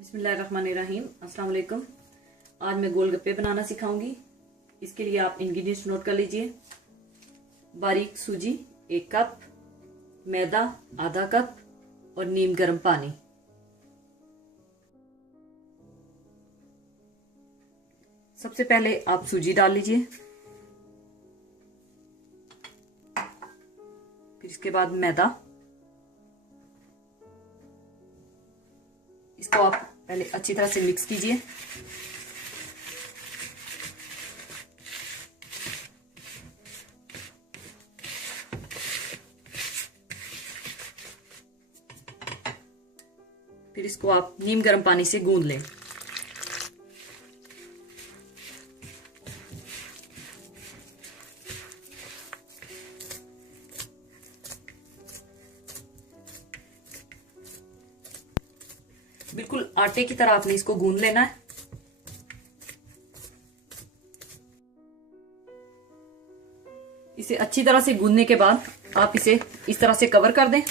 बिस्मिल्लाहिर्रहमानिर्रहीम। अस्सलाम वालेकुम। आज मैं गोलगप्पे बनाना सिखाऊंगी। इसके लिए आप इंग्रेडिएंट्स नोट कर लीजिए। बारीक सूजी 1 कप, मैदा आधा कप और नीम गर्म पानी। सबसे पहले आप सूजी डाल लीजिए, फिर इसके बाद मैदा। इसको आप पहले अच्छी तरह से मिक्स कीजिए। फिर इसको आप नीम गर्म पानी से गूंद लें। बिल्कुल आटे की तरह आपने इसको गूंद लेना है। इसे अच्छी तरह से गूंदने के बाद आप इसे इस तरह से कवर कर दें।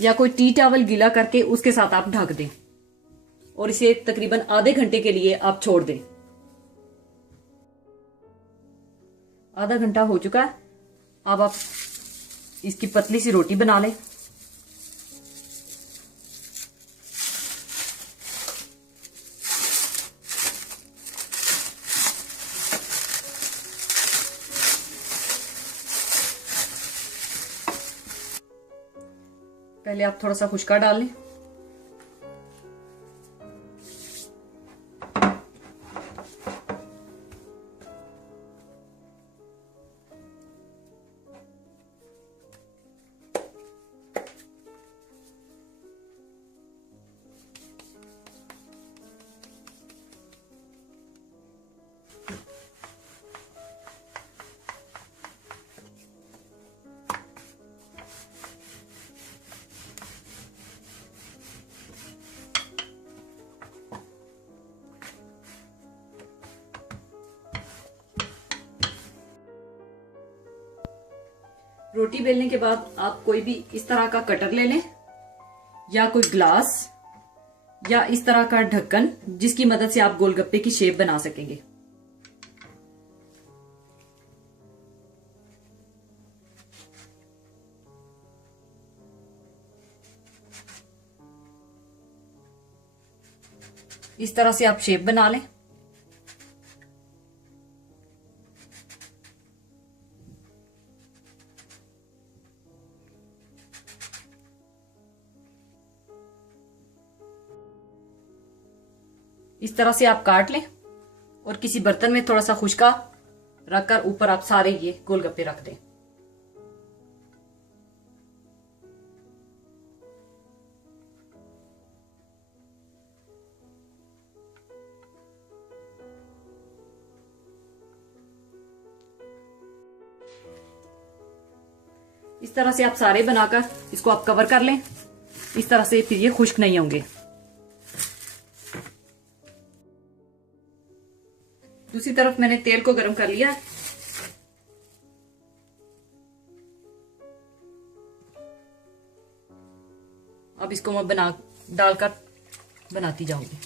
या कोई टी टॉवल गीला करके उसके साथ आप ढक दें और इसे तकरीबन आधे घंटे के लिए आप छोड़ दें। आधा घंटा हो चुका है। अब आप इसकी पतली सी रोटी बना लें। पहले आप थोड़ा सा खुशका डाल लें। रोटी बेलने के बाद आप कोई भी इस तरह का कटर ले लें या कोई ग्लास या इस तरह का ढक्कन, जिसकी मदद से आप गोलगप्पे की शेप बना सकेंगे। इस तरह से आप शेप बना लें। इस तरह से आप काट लें और किसी बर्तन में थोड़ा सा खुशका रखकर ऊपर आप सारे ये गोलगप्पे रख दें। इस तरह से आप सारे बनाकर इसको आप कवर कर लें। इस तरह से फिर ये खुश्क नहीं होंगे। दूसरी तरफ मैंने तेल को गर्म कर लिया। अब इसको मैं डालकर बनाती जाऊंगी।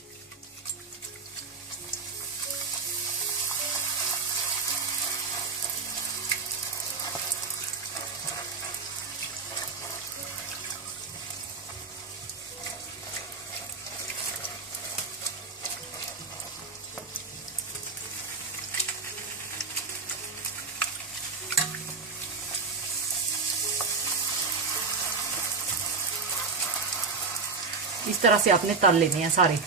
इस तरह से आपने तल लेने हैं सारे।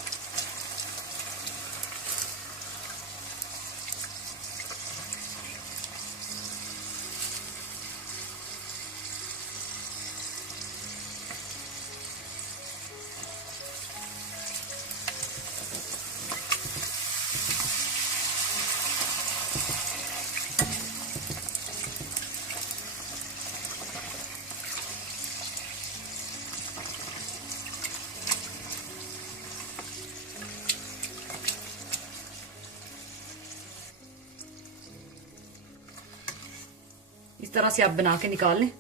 इस तरह से आप बना के निकाल लें।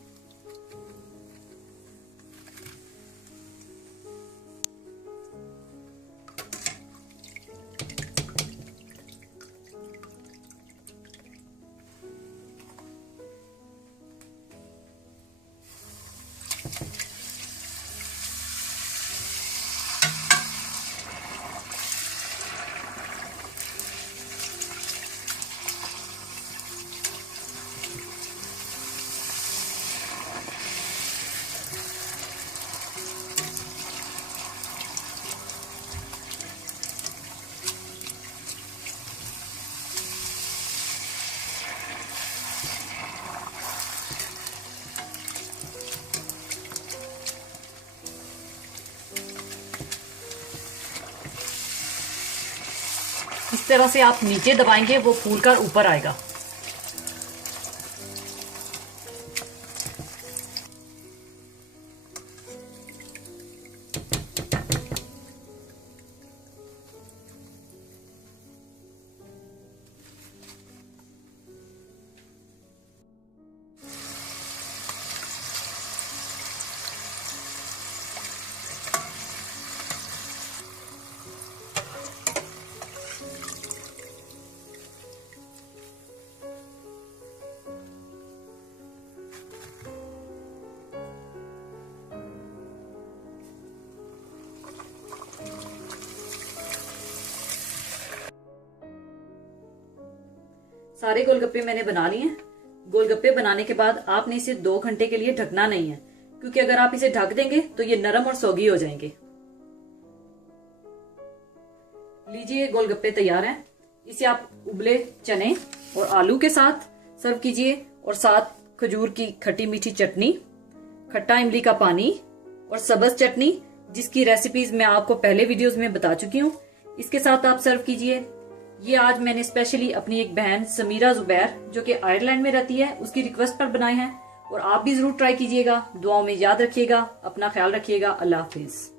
इस तरह से आप नीचे दबाएंगे, वो फूलकर ऊपर आएगा। सारे गोलगप्पे मैंने बना लिए हैं। गोलगप्पे बनाने के बाद आपने इसे 2 घंटे के लिए ढकना नहीं है, क्योंकि अगर आप इसे ढक देंगे तो ये नरम और सौगी हो जाएंगे। लीजिए, गोलगप्पे तैयार हैं। इसे आप उबले चने और आलू के साथ सर्व कीजिए, और साथ खजूर की खट्टी मीठी चटनी, खट्टा इमली का पानी और सब्ज चटनी, जिसकी रेसिपीज मैं आपको पहले वीडियोस में बता चुकी हूँ, इसके साथ आप सर्व कीजिए। ये आज मैंने स्पेशली अपनी एक बहन समीरा जुबैर, जो कि आयरलैंड में रहती है, उसकी रिक्वेस्ट पर बनाए हैं, और आप भी जरूर ट्राई कीजिएगा। दुआओं में याद रखिएगा, अपना ख्याल रखिएगा। अल्लाह हाफिज।